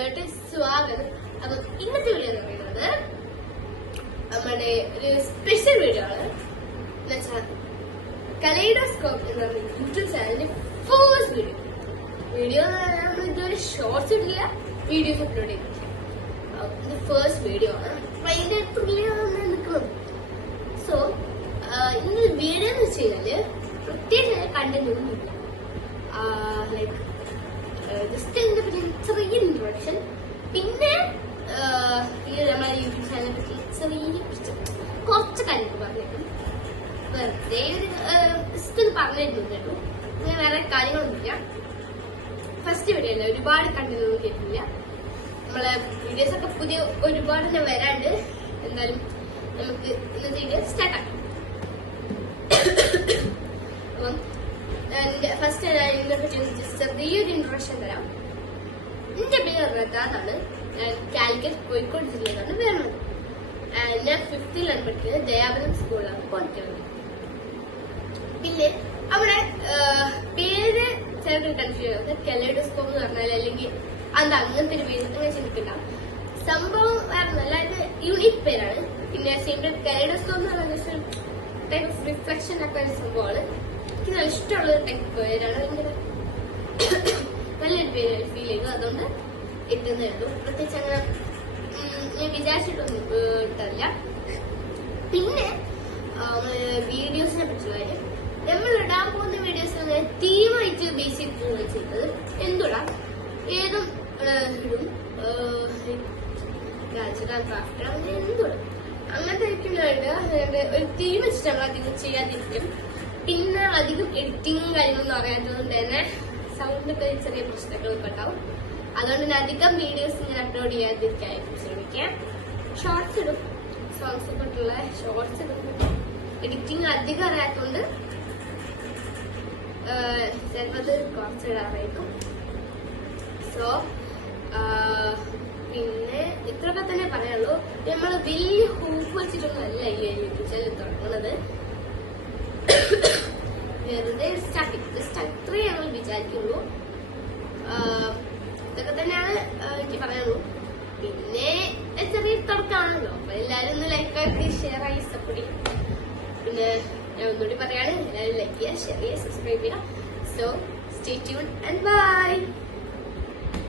വീഡിയോയിലോട്ട് സ്വാഗതം. അപ്പൊ ഇന്നത്തെ വീഡിയോ എന്ന് പറയുന്നത് നമ്മുടെ ഒരു സ്പെഷ്യൽ വീഡിയോ ആണ്. എന്നുവെച്ചാൽ കലൈഡോസ്കോപ്പ് എന്ന് പറഞ്ഞ യൂട്യൂബ് ചാനലിന്റെ ഫസ്റ്റ് വീഡിയോ നമ്മൾ ഇതുവരെ ഷോർട്സ് ഇട്ടില്ല, വീഡിയോസ് അപ്ലോഡ് ചെയ്തിട്ടില്ല. ഇത് ഫസ്റ്റ് വീഡിയോ ആണ്. ഭയങ്കര ത്രില്ലാണ് നിൽക്കുന്നത്. സോ ഇന്നത്തെ വീഡിയോ എന്ന് വെച്ച് കഴിഞ്ഞാല് പ്രത്യേകിച്ച് കണ്ടന്റ് ഒന്നുമില്ല. ലൈക്ക് ജസ്റ്റ് ഇതിനെ പറ്റി ചെറിയ ഇൻട്രൊഡക്ഷൻ, പിന്നെ ഈ നമ്മുടെ യൂട്യൂബ് ചാനലിനെ പറ്റി ചെറിയ കുറച്ച് കാര്യങ്ങൾ പറഞ്ഞിട്ടും വെറുതെ ജസ്റ്റ് പറഞ്ഞിരുന്നു കേട്ടു. അങ്ങനെ വേറെ കാര്യങ്ങളൊന്നുമില്ല. ഫസ്റ്റ് വീഡിയോ അല്ല, ഒരുപാട് കണ്ടന്റൊന്നും കേട്ടില്ല. നമ്മളെ വീഡിയോസ് ഒക്കെ പുതിയ ഒരുപാട് തന്നെ വരാണ്ട്. എന്തായാലും നമുക്ക് ഇന്നത്തെ വീഡിയോ സ്റ്റാർട്ട് ആക്കാം. അപ്പം ഫസ്റ്റ് ഇതിനെ പറ്റി ചെറിയൊരു ഇൻട്രൊഡക്ഷൻ തരാം. എന്റെ പേര് റദാന്നാണ്. ഞാൻ കാലിക്കറ്റ് കോഴിക്കോട് ജില്ലയിലാണ് വരുന്നത്. ഞാൻ 5th പഠിക്കുന്നത് ദയാപനം സ്കൂളാണ് പഠിക്കുന്നത്. പിന്നെ അവിടെ പേര് ചിലർക്ക് കൺഫ്യൂഷൻ ആകുന്നത് കലൈഡോസ്കോപ്പ് എന്ന് പറഞ്ഞാൽ, അല്ലെങ്കിൽ അത് അങ്ങനത്തെ ഒരു പേര് അങ്ങനെ ചിന്തിക്കണ്ടാവും. സംഭവം വേറെ അല്ലാതെ യൂണിക് പേരാണ്. പിന്നെ സെയിം ടൈം കലൈഡോസ്കോപ്പ് എന്ന് പറഞ്ഞാൽ ടൈപ്പ് ഓഫ് റിഫ്ലക്ഷൻ ഒക്കെ ഒരു സംഭവമാണ്. എനിക്ക് നല്ല ഇഷ്ടമുള്ള ഒരു ടൈപ്പ് പേരാണ്. ഭയങ്കര നല്ലൊരു പേര് ഫീൽ ചെയ്തു, അതുകൊണ്ട് ഇട്ടുന്നേ ഉള്ളൂ. പ്രത്യേകിച്ച് അങ്ങനെ ഞാൻ വിചാരിച്ചിട്ടൊന്നും ഇട്ടല്ല. പിന്നെ വീഡിയോസിനെ പറ്റിയുള്ള കാര്യം, നമ്മൾ ഇടാൻ പോകുന്ന വീഡിയോസ് അങ്ങനെ തീമായിട്ട് ബേസ് ചെയ്തിട്ട് വെച്ചിട്ടത് എന്തുടാം, ഏതും ഇടും. ക്രാഫ്റ്റ് അങ്ങനെ എന്തുടും, അങ്ങനത്തെ ഇരിക്കുന്നതായിട്ട് ഒരു തീം വെച്ചിട്ട് നമ്മൾ അധികം ചെയ്യാതിരിക്കും. പിന്നെ അധികം എഡിറ്റിങ്ങും കാര്യങ്ങളൊന്നും അറിയാത്തതുകൊണ്ട് തന്നെ സൗണ്ടിന്റെ ചെറിയ പ്രശ്നങ്ങളൊക്കെ ഉണ്ടാവും. അതുകൊണ്ട് തന്നെ അധികം വീഡിയോസ് ഇങ്ങനെ അപ്ലോഡ് ചെയ്യാതിരിക്കാനായിട്ട് ശ്രമിക്കാം. ഷോർട്സ് ഇടും, സോങ്സ് ഒക്കെ ഇട്ടുള്ള ഷോർട്സ് ഇടും. എഡിറ്റിംഗ് അധികം അറിയാത്തതുകൊണ്ട് ചിലപ്പത് കുറച്ച് ഇടാറായിരിക്കും. സോ പിന്നെ ഇത്രയൊക്കെ തന്നെ പറയാനുള്ളൂ. നമ്മൾ വലിയ ഹൂപ്പ് വെച്ചിട്ടൊന്നും അല്ല ഈ യൂട്യൂബ് ചാനൽ തുടങ്ങുന്നത്. വെറുതെ ജസ്റ്റ് അത്രേ ഞങ്ങൾ വിചാരിക്കുള്ളൂ. ഇതൊക്കെ തന്നെയാണ് എനിക്ക് പറയാനുള്ളൂ. പിന്നെ ചെറിയ തുടക്കമാണല്ലോ, അപ്പൊ എല്ലാരും ഒന്ന് ലൈക്ക് ആക്കി ഷെയർ ആയി സപ്പോർട്ട് ചെയ്യും. പിന്നെ ഞാൻ ഒന്നുകൂടി പറയാണ്, എല്ലാവരും ലൈക്ക് ചെയ്യുക, ഷെയർ ചെയ്യുക, സബ്സ്ക്രൈബ് ചെയ്യുക. So stay tuned and by.